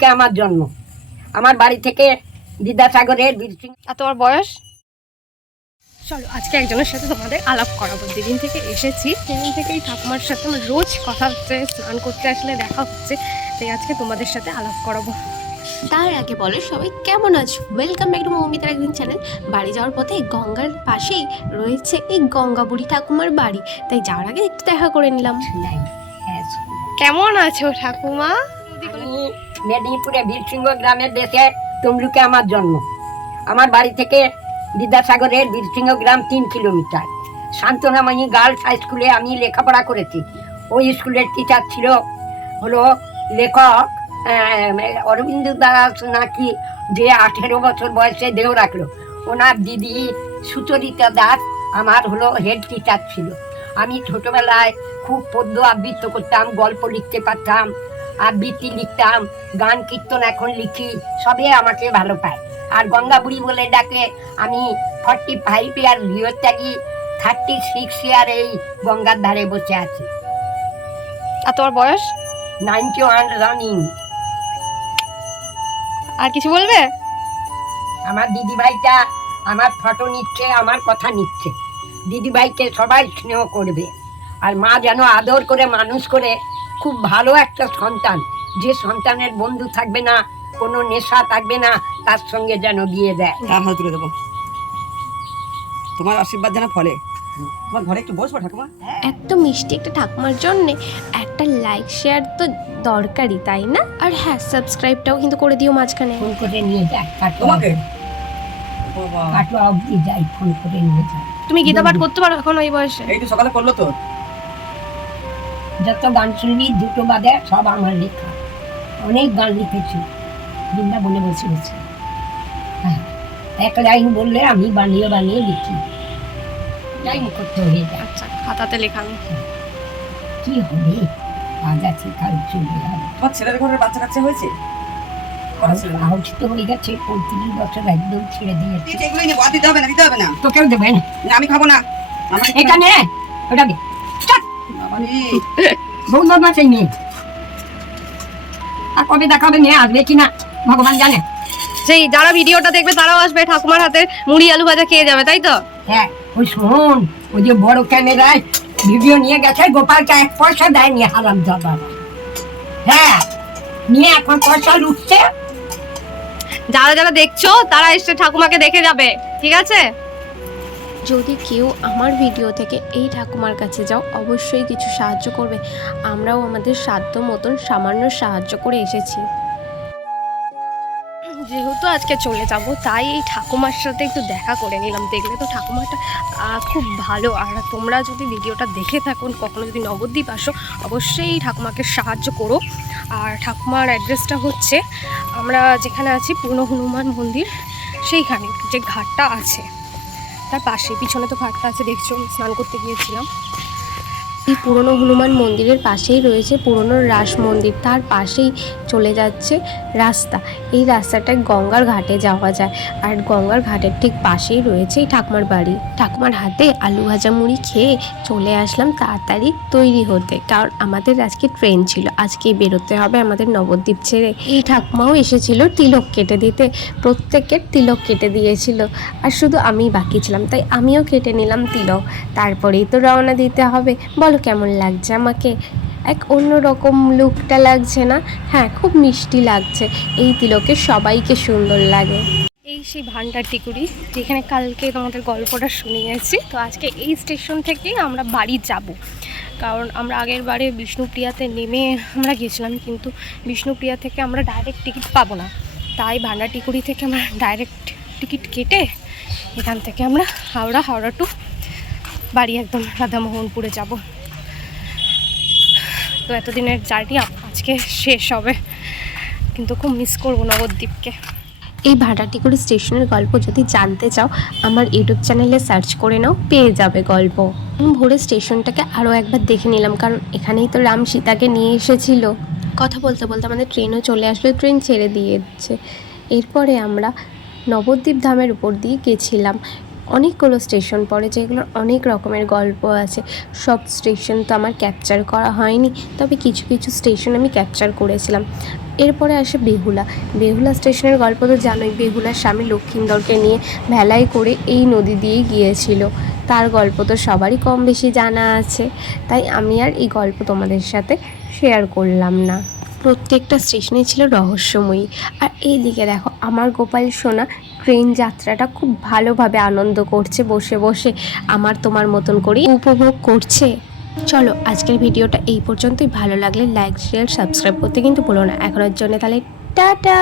তমলুকে আমার জন্ম। আমার বাড়ি থেকে বিদ্যাসাগরের বীরসিংহ। আর তোমার বয়স? চলো আজকে একজনের সাথে তোমাদের আলাপ করাবো। যেদিন থেকে এসেছি সেদিন থেকে এই ঠাকুমার সাথে আমার রোজ কথা হচ্ছে, স্নান করতে আসলে দেখা হচ্ছে, তাই আজকে তোমাদের সাথে আলাপ করাবো। তার আগে বলো সবাই কেমন আছো, ওয়েলকাম ব্যাক টু মৌমিতার একদিন চ্যানেল। বাড়ি যাওয়ার পথে গঙ্গার পাশেই রয়েছে এই গঙ্গা বুড়ি ঠাকুমার বাড়ি, তাই যাওয়ার আগে একটু দেখা করে নিলাম। কেমন আছো ঠাকুমা? আমি মেদিনীপুরে বীরসিংহ গ্রামের দেশে তমলুকে আমার জন্ম। আমার বাড়ি থেকে বিদ্যাসাগরের বীরসিংহ গ্রাম 3 কিলোমিটার। শান্তনাময়ী গার্লস হাই স্কুলে আমি লেখাপড়া করেছি। ওই স্কুলের টিচার ছিল হলো লেখক অরবিন্দ দাস নাকি, যে 18 বছর বয়সে দেহ রাখলো। ওনার দিদি সুচরিতা দাস আমার হলো হেড টিচার ছিল। আমি ছোটবেলায় খুব পদ্য আবৃত্তি করতাম, গল্প লিখতে পারতাম, আবৃত্তি লিখতাম, গান কীর্তন এখন লিখি, সবে আমাকে ভালো পায়। আর গঙ্গা বুড়ি বলে ডাকে। আমি 45 ইয়ার গৃহত্যাগী, 36 ইয়ার এই গঙ্গার ধারে বসে আছি। আর তোমার বয়স? 91 রানিং। আর কিছু বলবে? আমার দিদিভাইটা আমার ফটো নিচ্ছে, আমার কথা নিচ্ছে। দিদিভাইকে সবাই স্নেহ করবে, আর মা যেন আদর করে মানুষ করে খুব ভালো একটা সন্তান, যে সন্তানের বন্ধু থাকবে না, কোনো নেশা থাকবে না, তার সঙ্গে যেন বিয়ে দেয়। তার হাত তুলে দেবো, তোমার আশীর্বাদ যেন ফলে। তোমার ঘরে একটু বসবো ঠাকুমা? এত মিষ্টি একটা ঠাকুমার জন্যে একটা লাইক শেয়ার তো দরকারই, তাই না? আর হ্যাঁ, সাবস্ক্রাইবটাও কিন্তু করে দিও মাঝখানে। ফোন করে নিয়ে যায়, তোমাকে কাটোয়া অবধি যাই, ফোন করে নিয়ে যায়। তুমি গীতা পাঠ করতে পারো এখন এই বয়সে? এই তো সকালে করলো তো। যত গান শুনবি দুটো বাদে সব আমার লেখা। অনেক গান লিখেছি, বৃন্দাবনে বসে বসে। হ্যাঁ, এক লাইন বললে আমি বানিয়ে বানিয়ে লিখি, লাইন করতে হয়ে যায়। আচ্ছা, খাতাতে লেখানো। কি হবে, আজ আছে কাল চলে যাবে। তোমার ছেলের ঘরের বাচ্চা কাচ্চা হয়েছে? আউট তো হয়ে গেছে, 35 বছর একদম ছেড়ে দিয়েছে। এগুলোই নেবো, আর দিতে হবে না, দিতে হবে না। তো কেউ দেবেন না, আমি খাবো না। আমাকে এখানে ওটা দে। বহু বদমাস এই মেয়ে। আর কবে দেখাবে, মেয়ে আসবে কিনা ভগবান জানে। সেই যারা ভিডিওটা দেখবে তারাও আসবে, ঠাকুমার হাতে মুড়ি আলু ভাজা খেয়ে যাবে, তাই তো? হ্যাঁ, ওই শোন, ওই যে বড় ক্যামেরায় ভিডিও নিয়ে গেছে, গোপালকে 1 পয়সা দেয়নি, হারাম দাদা। হ্যাঁ, নিয়ে এখন পয়সা লুটছে। যারা যারা দেখছো তারা এসে ঠাকুমাকে দেখে যাবে, ঠিক আছে? যদি কেউ আমার ভিডিও থেকে এই ঠাকুমার কাছে যাও, অবশ্যই কিছু সাহায্য করবে। আমরাও আমাদের সাধ্য মতন সামান্য সাহায্য করে এসেছি। যেহেতু আজকে চলে যাব, তাই এই ঠাকুমার সাথে একটু দেখা করে নিলাম। দেখলে তো ঠাকুমাটা খুব ভালো। আর তোমরা যদি ভিডিওটা দেখে থাকো, কখনো যদি নবদ্বীপ আসো, অবশ্যই এই ঠাকুমাকে সাহায্য করো। আর ঠাকুমার অ্যাড্রেসটা হচ্ছে, আমরা যেখানে আছি পুরনো হনুমান মন্দির, সেইখানে যে ঘাটটা আছে তার পাশে, পিছনে তো ঘাটটা আছে, দেখছো স্নান করতে গিয়েছিলাম। এই পুরনো হনুমান মন্দিরের পাশেই রয়েছে পুরনো রাস মন্দির, তার পাশেই চলে যাচ্ছে রাস্তা। এই রাস্তাটায় গঙ্গার ঘাটে যাওয়া যায়, আর গঙ্গার ঘাটের ঠিক পাশেই রয়েছে এই ঠাকুমার বাড়ি। ঠাকুমার হাতে আলু ভাজা মুড়ি খেয়ে চলে আসলাম তাড়াতাড়ি তৈরি হতে, কারণ আমাদের আজকে ট্রেন ছিল, আজকেই বেরোতে হবে আমাদের নবদ্বীপ ছেড়ে। এই ঠাকুমাও এসেছিল তিলক কেটে দিতে, প্রত্যেকের তিলক কেটে দিয়েছিল, আর শুধু আমি বাকি ছিলাম, তাই আমিও কেটে নিলাম তিলক। তারপরেই তো রওনা দিতে হবে। বলো কেমন লাগছে আমাকে? এক অন্যরকম লুকটা লাগছে না? হ্যাঁ, খুব মিষ্টি লাগছে। এই তিলকে সবাইকে সুন্দর লাগে। এই সেই ভান্ডার টিকুরি, যেখানে কালকে তোমাদের গল্পটা শুনিয়েছি। তো আজকে এই স্টেশন থেকেই আমরা বাড়ি যাব, কারণ আমরা আগের বারে বিষ্ণুপ্রিয়াতে নেমে আমরা গেছিলাম, কিন্তু বিষ্ণুপ্রিয়া থেকে আমরা ডাইরেক্ট টিকিট পাবো না, তাই ভান্ডার টিকুরি থেকে আমরা ডাইরেক্ট টিকিট কেটে এখান থেকে আমরা হাওড়া টু বাড়ি একদম রাধামোহনপুরে যাব। তো এতদিনের জার্নি আজকে শেষ হবে, কিন্তু খুব মিস করবো নবদ্বীপকে। এই ভাটাটিকুড়ি স্টেশনের গল্প যদি জানতে চাও, আমার ইউটিউব চ্যানেলে সার্চ করে নাও, পেয়ে যাবে গল্প। ভোরে স্টেশনটাকে আরও একবার দেখে নিলাম, কারণ এখানেই তো রাম সীতাকে নিয়ে এসেছিল। কথা বলতে বলতে আমাদের ট্রেনও চলে আসলো, ট্রেন ছেড়ে দিয়েছে। এরপরে আমরা নবদ্বীপ ধামের উপর দিয়ে গেছিলাম। অনেকগুলো স্টেশন পড়ে যেগুলোর অনেক রকমের গল্প আছে। সব স্টেশন তো আমার ক্যাপচার করা হয়নি, তবে কিছু কিছু স্টেশন আমি ক্যাপচার করেছিলাম। এরপরে আসে বেহুলা। বেহুলা স্টেশনের গল্প তো জানোই, বেহুলার স্বামী লক্ষিন্দরকে নিয়ে ভেলায় করে এই নদী দিয়ে গিয়েছিল। তার গল্প তো সবারই কম বেশি জানা আছে, তাই আমি আর এই গল্প তোমাদের সাথে শেয়ার করলাম না। প্রত্যেকটা স্টেশনে ছিল রহস্যময়ী। আর এইদিকে দেখো আমার গোপাল সোনা ট্রেন যাত্রাটা খুব ভালোভাবে আনন্দ করছে, বসে বসে আমার তোমার মতন করেই উপভোগ করছে। চলো আজকের ভিডিওটা এই পর্যন্তই। ভালো লাগলে লাইক শেয়ার সাবস্ক্রাইব করতে কিন্তু ভুলো না। এখনের জন্য তাহলে টাটা।